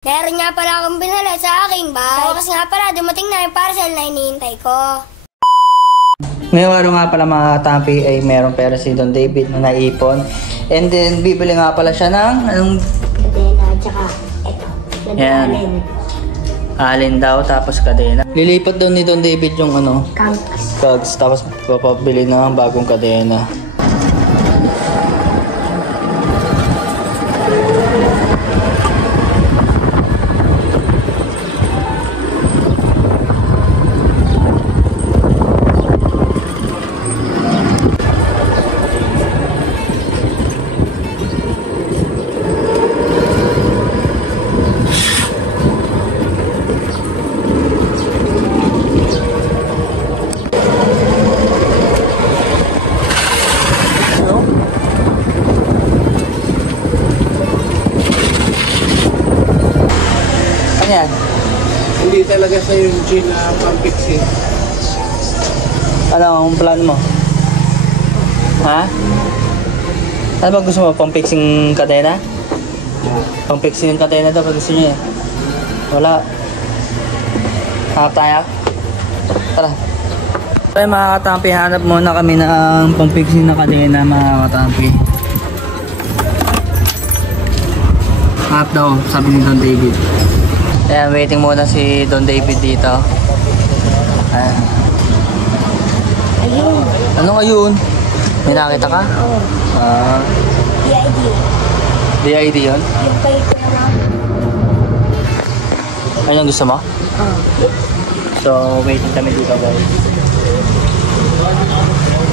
Meron nga pala akong binala sa aking bike. Tapos nga pala, dumating na yung parcel na hinihintay ko. Ngayong araw nga pala mga katampi ay merong pera si Don David na naipon. And then bibili nga pala siya ng Kadena, tsaka eto. Yan. Alin daw, tapos kadena. Lilipat daw ni Don David yung cogs, tapos papabili ng bagong kadena. Yan. Hindi talaga sa yung gin na pang-fixing. Ano ang plan mo? Ha? Ano ba gusto mo? Pang-fixing kadena? Pang-fixing yung kadena daw pag gusto nyo eh. Wala. Hanap tayo? Tara. Okay mga katampi, hanap muna kami ng pang-fixing na kadena mga katampi. Hanap daw, sabi ni Don David. Ayan, waiting muna si Don David dito. Ayan. Ayun. Anong ayun? May nakita ka? Oo. DID. DID yun? Yung pay ko naman. Ayun ang gusto mo? Oo. So, waiting kami dito guys.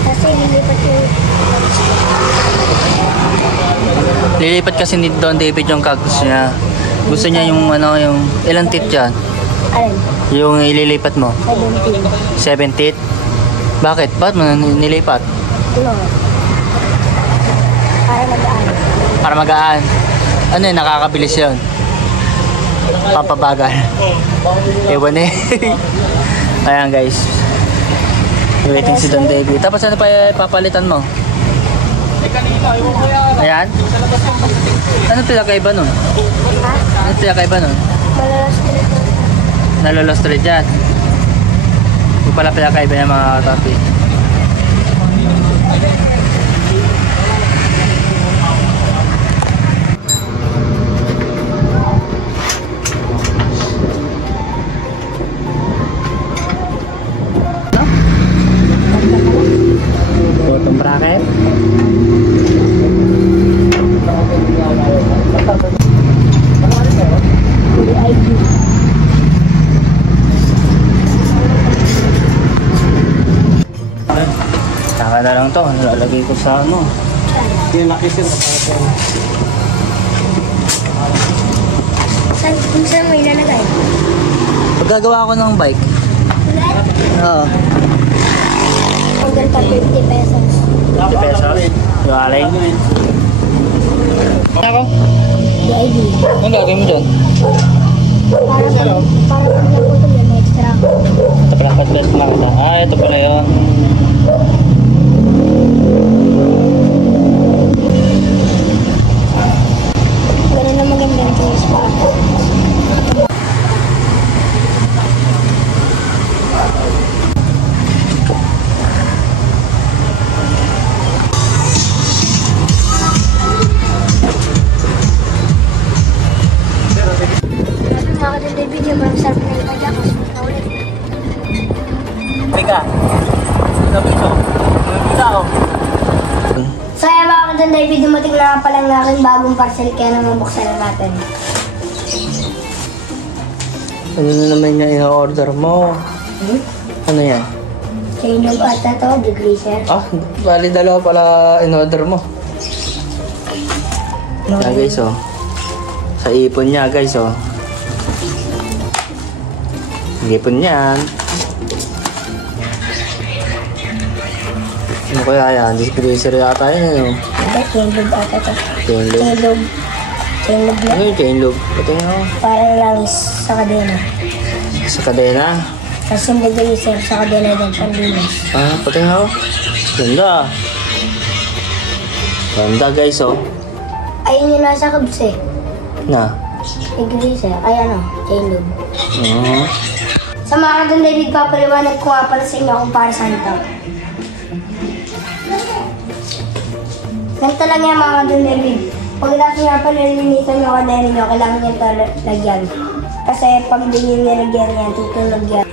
Kasi nilipat yung... Lilipat kasi ni Don David yung cogs niya. Gusto niya yung yung ilang teeth dyan? Alin? Yung ililipat mo? 17. 7 teeth? Bakit? Ba't mo nilipat? Ano? Para magaan. Para magaan. Ano yun? Nakakabilis yun? Pampabagal. Ewan eh. Ayan guys. Waiting si Don David. Tapos ano pa papalitan mo? Ayan? Ano pinakaiba nun? Ha? Ano pinakaiba nun? Malalas ko ito. Nalolos rin dyan. Yung pala pinakaiba niya mga katapi. Bottom bracket. Saka na lang to, nilalagay ko sa ano. Yung laki sir. Kung saan mo ilalagay? Paggagawa ko ng bike. Oo. Order pa 50 pesos. 50 pesos. Yung alay. Ako? DID. Anong gagawin mo dyan? Para pag naputol yan, extra. Ito pala patlet makita. Ah, ito pala yun. Ganun na magandang case pa. Mga David, yung parang sarap na yung kanya kasi ulit. Teka. Sabi ko. Sabi ako. So yan mga Don David, dumating na pala ng aking bagong parcel kaya naman buksan na natin. Ano na naman yung in-order mo? Ano yan? Chain log ata to, degreaser. Ah, bali dalawa pala in-order mo. Yan guys oh. Sa ipon niya guys oh. Ipon niyan. Ano kaya yan? Degreaser yata yun. Hindi, chain log ata to. Chain log. Chain log. Chain log Ano lang. yung chain log? Pati nga. Para lang sa kadena. Sa kadena. Tapos yung degreaser sa kadena din, pandinas. Ah, pati nga. Ganda. Ganda guys oh. Ayun yung nasa kabs eh. Na. Iglesia, ay ano, chain lube. Oo. Sa mga kadun, David, papaliwanag ko nga pala sa inyo kung para saan to. Ganito lang yan mga kadun, David. Pag natin nga pala nilinisan yung kadena nyo, kailangan nyo ito lagyan. Kasi pag di nyo nilagyan yan, tutulog yan.